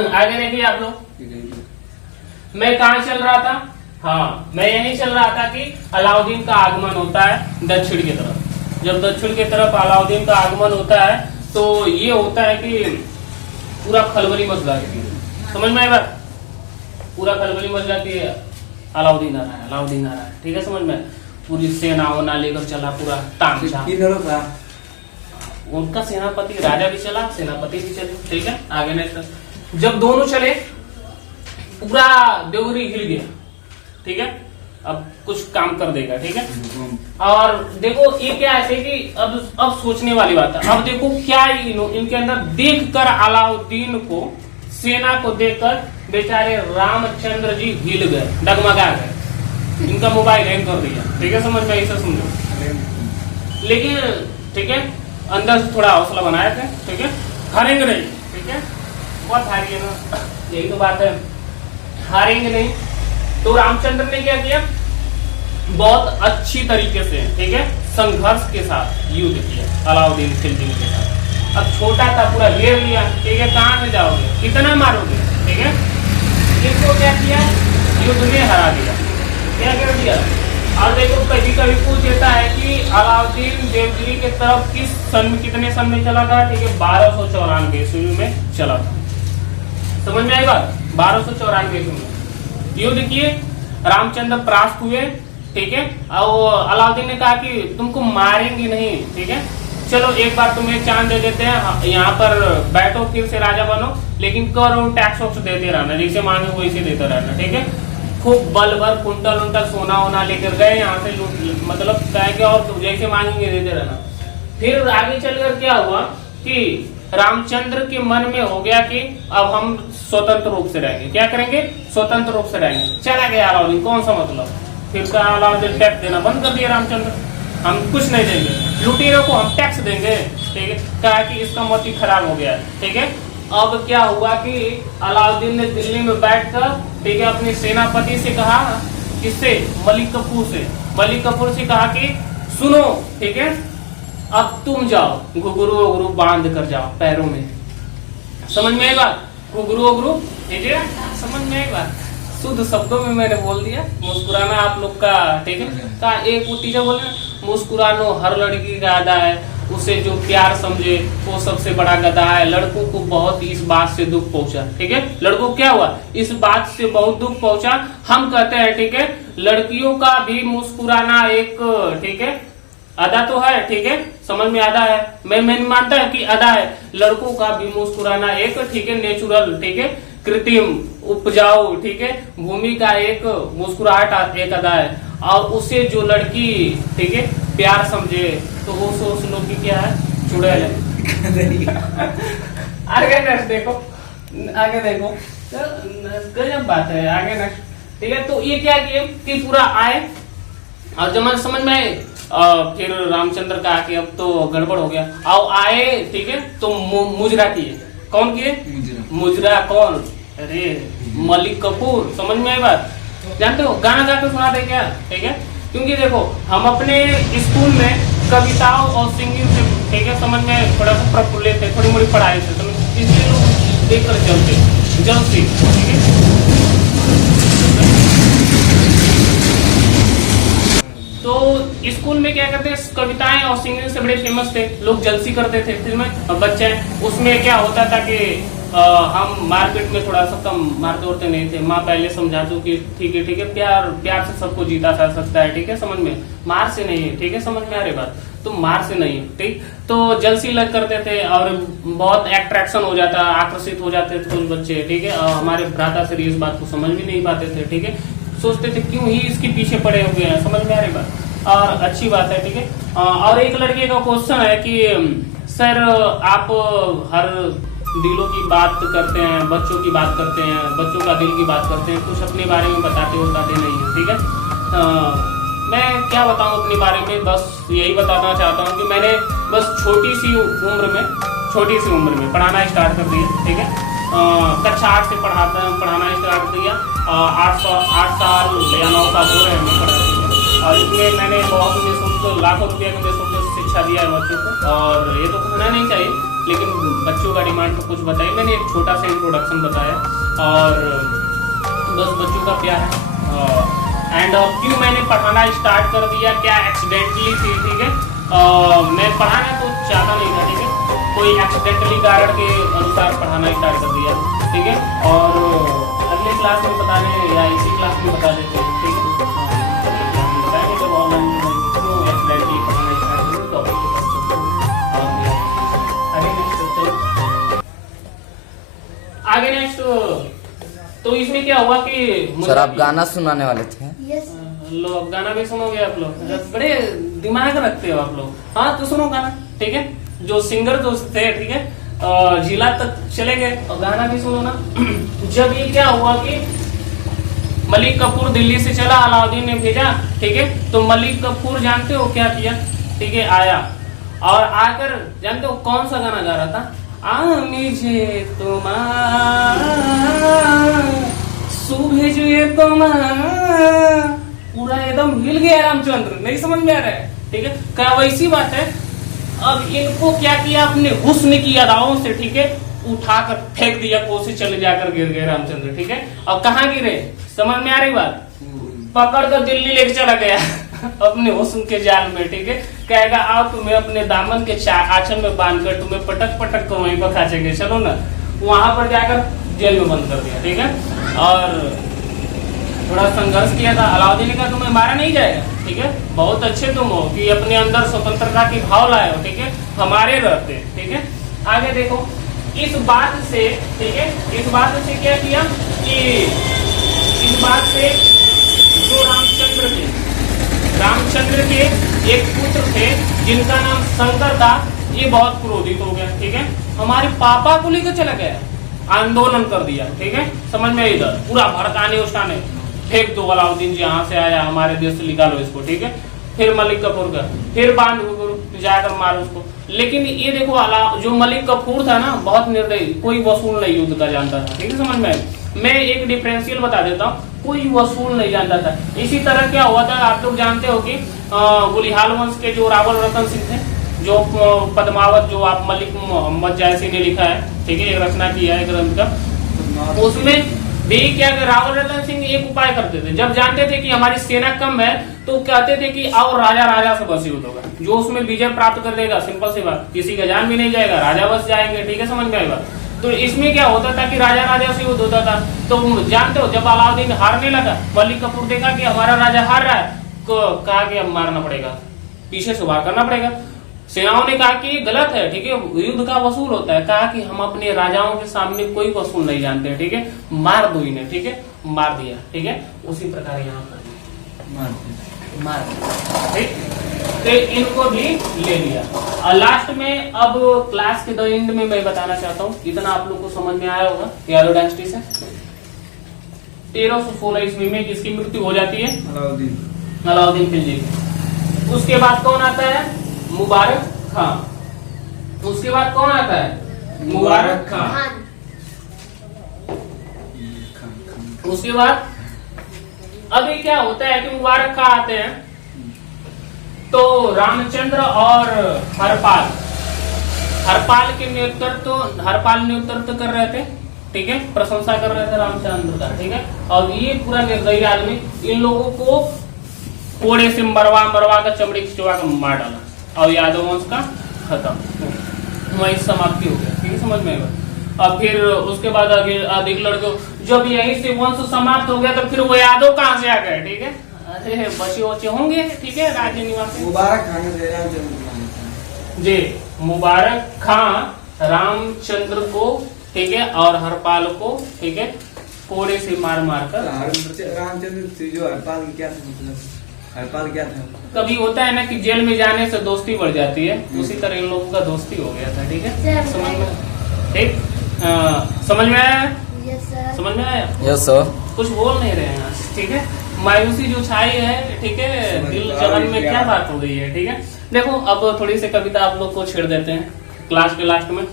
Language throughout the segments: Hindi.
आगे देखिए आप लोग, मैं कहाँ चल रहा था। हाँ, मैं यही चल रहा था कि अलाउद्दीन का आगमन होता है दक्षिण की तरफ। जब दक्षिण की तरफ अलाउद्दीन का आगमन होता है तो ये होता है कि पूरा खलबली मच जाती है। समझ में आई बात? पूरा खलबली मच जाती है, अलाउद्दीन आ रहा है, अलाउद्दीन आ रहा है, ठीक है। समझ में? पूरी सेना वोना लेकर चला, पूरा तामझाम। उनका सेनापति राजा भी चला, सेनापति भी चले, ठीक है। आगे नेक्स्ट, जब दोनों चले पूरा देवगिरी हिल गया, ठीक है। अब कुछ काम कर देगा, ठीक है। और देखो ये क्या ऐसे कि अब सोचने वाली बात है। अब देखो क्या इनके अंदर देखकर अलाउद्दीन को, सेना को देखकर बेचारे रामचंद्र जी हिल गए, डगमगा गए, इनका मोबाइल हैंग कर दिया, ठीक है। समझ में? ऐसा समझो। लेकिन ठीक है, अंदर से थोड़ा हौसला बनाए थे, ठीक है। हारेंगे नहीं, ठीक है। बहुत हारिए ना, यही तो बात है, हारेंगे नहीं। तो रामचंद्र ने क्या किया, बहुत अच्छी तरीके से, ठीक है, संघर्ष के साथ युद्ध किया अलाउद्दीन खिलजी के साथ। अब छोटा था, पूरा घेर लिया, ठीक है। कहाँ से जाओगे, कितना मारोगे, ठीक है। इसको क्या किया, युद्ध में हरा दिया। क्या कर दिया? और देखो कभी कभी पूछ देता है कि अलाउद्दीन देवगिरी की तरफ कितने सन में चला था, ठीक है। 1294 ईस्वी में चला था। समझ में आएगा? 1294 ईस्वी में युद्ध किए, रामचंद्र परास्त हुए, ठीक है। और अलाउद्दीन ने कहा कि तुमको मारेंगे नहीं, ठीक है। चलो एक बार तुम्हें चांद दे देते हैं, यहाँ पर बैठो, फिर से राजा बनो, लेकिन करो टैक्स वैक्स देते रहना, जैसे मांगे वैसे देते रहना, ठीक है। खूब बल भर कुंटल उंटल सोना वोना लेकर गए यहाँ से, मतलब कहेंगे और जैसे मांगेंगे देते रहना। फिर आगे चलकर क्या हुआ कि रामचंद्र के मन में हो गया कि अब हम स्वतंत्र रूप से रहेंगे। क्या करेंगे? स्वतंत्र रूप से रहेंगे। चला गया अलाउद्दीन, कौन सा मतलब। फिर कहा अलाउद्दीन टैक्स देना बंद कर दिया रामचंद्र, हम कुछ नहीं देंगे, लुटेरों को हम टैक्स देंगे, ठीक है। कहा कि इसका मोती खराब हो गया, ठीक है। अब क्या हुआ कि अलाउद्दीन ने दिल्ली में बैठकर, ठीक है, अपने सेनापति से कहा, किससे? मलिक कफूर से कहा कि सुनो, ठीक है, अब तुम जाओ घुघरू बांध कर जाओ पैरों में। समझ में आएगा? घुघरू, ठीक है, समझ में आएगा? शुद्ध शब्दों में मैंने बोल दिया। मुस्कुराना आप लोग का, ठीक है। का एक टीचर बोले, मुस्कुरानो हर लड़की का अदा है, उसे जो प्यार समझे वो सबसे बड़ा गधा है। लड़कों को बहुत इस बात से दुख पहुंचा, ठीक है। लड़कों क्या हुआ, इस बात से बहुत दुख पहुंचा। हम कहते हैं, ठीक है, लड़कियों का भी मुस्कुराना एक, ठीक है, अदा तो है, ठीक है। समझ में आता है? मैं मानता है कि अदा है। लड़कों का भी मुस्कुराना एक, ठीक है, नेचुरल, ठीक है, कृत्रिम उपजाऊ, ठीक है, भूमि का एक मुस्कुराहट एक अदा है। और उसे जो लड़की, ठीक है, प्यार समझे तो वो सोच लो कि क्या है, चुड़ैल है। आगे नेक्स्ट देखो, आगे देखो, गजब बात है। आगे नेक्स्ट, ठीक है। तो ये क्या किए कि पूरा आए, और जब समझ में आए, फिर रामचंद्र कहा कि अब तो गड़बड़ हो गया। आओ आए, ठीक है, तो मुजरा किए। कौन किए? मुजरा कौन? अरे मलिक कफूर। समझ में आई बात? जानते हो, गाना गा के सुना दे क्या, ठीक है। क्योंकि देखो हम अपने स्कूल में कविताओं और सिंगिंग से, ठीक है, समझ में थोड़ा सा प्रफुल्लित थे, थोड़ी मोड़ी पढ़ाई से, इसलिए लोग देख कर चलते जल्दी, ठीक है। तो स्कूल में क्या करते हैं, कविताएं और सिंगिंग से बड़े फेमस थे, लोग जलसी करते थे फिल्में। बच्चे उसमें क्या होता था कि हम मारपीट में थोड़ा सा कम मारते उड़ते नहीं थे। माँ पहले समझा दो कि ठीक है, प्यार से सबको जीता जा सकता है, ठीक है। समझ में, मार से नहीं है, ठीक है। समझ में आ रही बात? तो मार से नहीं, ठीक। तो जलसी लग करते थे और बहुत एट्रैक्शन हो जाता, आकर्षित हो जाते थे कुछ बच्चे, ठीक है। हमारे भ्राता श्री इस बात को समझ भी नहीं पाते थे, ठीक है। सोचते थे क्यों ही इसके पीछे पड़े हुए हैं। समझ में आ रही बात? और अच्छी बात है, ठीक है। और एक लड़के का क्वेश्चन है कि सर आप हर दिलों की बात करते हैं, बच्चों की बात करते हैं, बच्चों का दिल की बात करते हैं, कुछ अपने बारे में बताते नहीं है, ठीक है। मैं क्या बताऊं अपने बारे में, बस यही बताना चाहता हूं कि मैंने बस छोटी सी उम्र में पढ़ाना स्टार्ट कर दिया, ठीक है। कक्षा 8 से पढ़ाना स्टार्ट कर दिया। 8 साल या 9 साल हो रहे हैं मैं पढ़ा, और इसमें मैंने बहुत लाखों रुपये के निःशुल्क शिक्षा दिया है बच्चों को। और ये तो कहना नहीं चाहिए, लेकिन बच्चों का डिमांड तो कुछ बताइए। मैंने एक छोटा सा इंट्रोडक्शन बताया और बस बच्चों का प्यार है। एंड क्यों मैंने पढ़ाना स्टार्ट कर दिया, क्या एक्सीडेंटली थी, ठीक है। मैं पढ़ाना तो चाहता नहीं था, ठीक है, कोई एक्सीडेंटली कारण के अनुसार पढ़ाना स्टार्ट कर दिया, ठीक है। और अगले क्लास में बता रहे या इसी क्लास में बता देते हैं, ठीक है। अगले क्लास में बताएंगे जब ऑनलाइन क्यों एक्सीडेंटली पढ़ाना स्टार्ट करें तो आगे नेक्स्ट। तो इसमें क्या हुआ कि सर आप गाना सुनाने वाले थे? लोग गाना भी सुनोगे आप लोग, बड़े दिमाग रखते हो आप लोग। हाँ तो सुनो गाना, ठीक है। जो सिंगर दोस्त थे, ठीक है, जिला तक चले गए और गाना भी सुनो ना। जब ये क्या हुआ कि मलिक कपूर दिल्ली से चला, अलाउद्दीन ने भेजा, ठीक है। तो मलिक कपूर जानते हो क्या किया, ठीक है, आया और आकर जानते हो कौन सा गाना गा रहा था? आमिजे तुम्हार सुबह जो पूरा एकदम हिल गया रामचंद्र, नहीं समझ में आ रहा है, ठीक है। क्या वैसी बात है। अब इनको क्या किया, अपने हुस्न की अदाओं से, ठीक है, उठाकर फेंक दिया, कोसी चले जाकर गिर गए रामचंद्र, ठीक है। अब कहाँ गिरे, समझ में आ रही बात? पकड़ कर दिल्ली लेके चला गया अपने हुस्न के जाल में, ठीक है। कहेगा आओ तुम्हें अपने दामन के आंचल में बांधकर तुम्हें पटक पटक कर वहीं पर खाचेंगे, चलो ना। वहां पर जाकर जेल में बंद कर दिया, ठीक है। और थोड़ा संघर्ष किया था। अलाउद्दीन ने कहा तुम्हें मारा नहीं जाएगा, ठीक है, बहुत अच्छे तुम हो कि अपने अंदर स्वतंत्रता की भाव लाए हो, ठीक है, हमारे रहते, ठीक है। आगे देखो, इस बात से, ठीक है, इस बात से क्या किया कि इस बात से जो रामचंद्र के एक पुत्र थे जिनका नाम शंकर था, ये बहुत क्रोधित हो गया, ठीक है। हमारे पापा को लेकर चला गया, आंदोलन कर दिया, ठीक है, समझ में इधर पूरा भड़काने उठाने, फेंक दो अलाउद्दीन जी यहाँ से आया, हमारे देश से निकालो इसको, ठीक है। फिर मलिक कपूर का फिर बांध जाकर मारो उसको। लेकिन ये देखो जो मलिक कपूर था ना, बहुत निर्दयी, कोई वसूल नहीं युद्ध का जानता था, ठीक है, समझ में। मैं एक डिफरेंशियल बता देता हूँ, कोई वसूल नहीं जानता था। इसी तरह क्या हुआ था, आप लोग जानते हो कि गुलिहाल वंश के जो रावल रतन सिंह थे, जो पद्मावत, जो आप मलिक मोहम्मद जायसी ने लिखा है, ठीक है, एक रचना किया है ग्रंथ का, उसमें भी क्या रावल रतन सिंह एक उपाय करते थे। जब जानते थे कि हमारी सेना कम है तो कहते थे कि आओ राजा से बस युद्ध होगा, जो उसमें विजय प्राप्त कर लेगा, सिंपल सी बात, किसी का जान भी नहीं जाएगा, राजा बस जाएंगे, ठीक है, समझ में आएगा। तो इसमें क्या होता था कि राजा से युद्ध होता था। तो जानते हो जब अलाउद्दीन हारने लगा, मलिक कपूर देखा कि हमारा राजा हार रहा है, कहा कि अब मारना पड़ेगा, पीछे से वार करना पड़ेगा। सेनाओं ने कहा कि गलत है, ठीक है, युद्ध का वसूल होता है। कहा कि हम अपने राजाओं के सामने कोई वसूल नहीं जानते, ठीक है, मार दो इन्हें, ठीक है, मार दिया, ठीक है। उसी प्रकार यहाँ पर मार ठीक, तो इनको भी ले लिया। और लास्ट में अब क्लास के द एंड में मैं बताना चाहता हूँ, इतना आप लोग को समझ में आया होगा। यादव डायनेस्टी से 1316 ईस्वी में किसकी मृत्यु हो जाती है? अलाउद्दीन खिलजी। उसके बाद कौन आता है? मुबारक खान। उसके बाद कौन आता है? मुबारक खान। उसके बाद अभी क्या होता है कि मुबारक खान आते हैं तो रामचंद्र और हरपाल के नेतृत्व कर रहे थे, ठीक है, प्रशंसा कर रहे थे रामचंद्र का, ठीक है। और ये पूरा निर्दयी आदमी इन लोगों को कोड़े से मरवा का चमड़ी खिंचवा कर मार डाला और यादव वंश का खत्म, वही समाप्ति हो गया, ठीक है, समझ में आएगा। और फिर उसके बाद अधिक लड़कों, जब यहीं से वंश समाप्त हो गया तो फिर वो यादव कहाँ से आ गए, ठीक है, अरे बचे बचे होंगे, ठीक है, राज्य निवासी मुबारक खान जी, मुबारक खान रामचंद्र को, ठीक है, और हरपाल को, ठीक है, कोड़े से मार कर। रामचंद्र जो हरपाल क्या था, हरपाल क्या था? कभी होता है ना कि जेल में जाने से दोस्ती बढ़ जाती है, उसी तरह इन लोगों का दोस्ती हो गया था, ठीक है, समझ में, ठीक, समझ में आया? समझ में आया? Yes sir. कुछ बोल नहीं रहे हैं, ठीक है, मायूसी जो छाई है, ठीक है, दिल जलन में क्या बात हो गई है, ठीक है। देखो अब थोड़ी सी कविता आप लोग को छेड़ देते हैं क्लास के लास्ट में।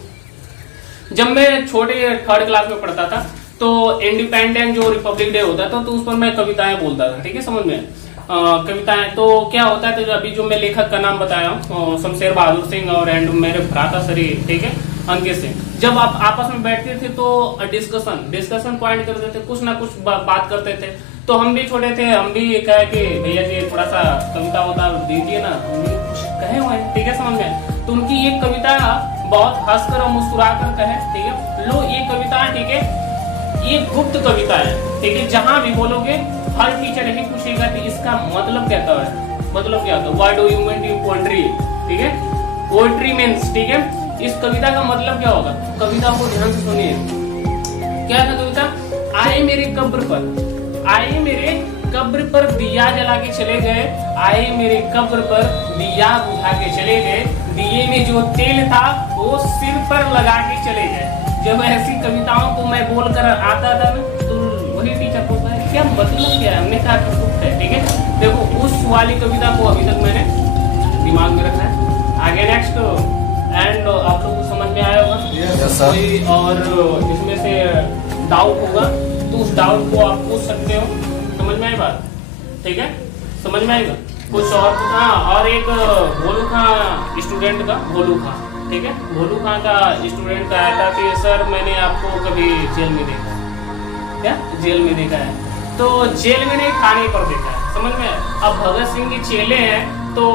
जब मैं छोटे 3rd क्लास में पढ़ता था तो इंडिपेंडेंस जो रिपब्लिक डे होता था तो उस पर मैं कविताएं बोलता था, ठीक है, समझ में। कविताएं तो क्या होता है, तो अभी जो मैं लेखक का नाम बताया हूँ शमशेर बहादुर सिंह और एंड मेरे भ्राता श्री, ठीक है, अंकित सिंह। जब आप आपस में बैठते थे तो डिस्कशन पॉइंट करते थे, कुछ ना कुछ बात करते थे। तो हम भी छोटे थे, हम भी कहे कि भैया जी थोड़ा सा कविता होता दीजिए ना, हम भी कुछ कहे हुए हैं, ठीक है, समझ में। तो उनकी एक कविता बहुत हंसकर और मुस्कुरा कर कहे, ठीक है, लो ये कविता, ठीक है, ये गुप्त कविता है, ठीक है। जहां भी बोलोगे हर टीचर यही पूछेगा कि इसका मतलब क्या होता है, मतलब क्या होता है, what do you mean to poetry, ठीक है, पोएट्री मीन्स, ठीक है। इस कविता का मतलब क्या होगा, कविता को ध्यान से सुनिए। क्या था कविता, आए मेरे कब्र पर, आए मेरे कब्र पर दिया जला के चले गए, आए मेरे कब्र पर दिया बुझा के चले गए, दिए में जो तेल था वो सिर पर लगा के चले गए। जब ऐसी कविताओं को मैं बोलकर आता था ना, तो वही टीचर को कहे क्या मतलब क्या है, हमने कहा कि गुप्त है, ठीक है। देखो उस वाली कविता को अभी तक मैंने दिमाग में रखा है। आगे नेक्स्ट, एंड आप लोग को समझ में आया होगा। Yes, sir. कोई और इसमें से डाउट होगा तो उस डाउट को आप पूछ सकते हो, समझ में आई बात, ठीक है, समझ में आएगा। कुछ और, हाँ, और एक भोलू खां स्टूडेंट का, भोलू खां, ठीक है, भोलू खां का स्टूडेंट का आया था कि सर मैंने आपको कभी जेल में देखा है, क्या जेल में देखा है, तो जेल में नहीं थाने पर देखा है, समझ में। अब भगत सिंह के चेले हैं तो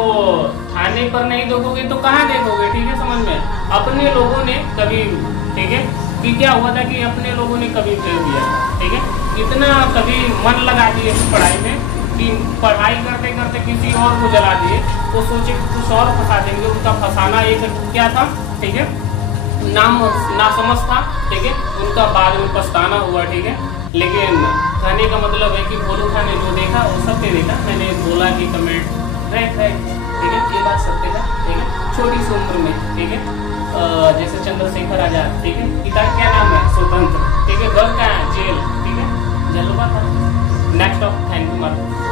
थाने पर नहीं देखोगे तो कहाँ देखोगे, ठीक है, समझ में। अपने लोगों ने कभी, ठीक है, कि क्या हुआ था कि अपने लोगों ने कभी फेल दिया था, ठीक है, इतना कभी मन लगा दिए पढ़ाई में कि पढ़ाई करते करते किसी और को जला दिए, तो सोचे कुछ और फंसा देंगे। उनका फंसाना एक क्या था, ठीक है, ना समझ था, ठीक है, उनका बाद में पछताना हुआ, ठीक है। लेकिन कहने का मतलब है कि भोलू खां ने जो देखा वो सत्य देखा। मैंने बोला कि कमेंट राइट, ठीक है, ये बात सत्य है, ठीक है, छोटी सी उम्र में, ठीक है, जैसे चंद्रशेखर आजाद, ठीक है, पिता का क्या नाम है, स्वतंत्र, ठीक है, घर का है जेल, ठीक है, जलवा था। नेक्स्ट ऑफ, थैंक यू माता।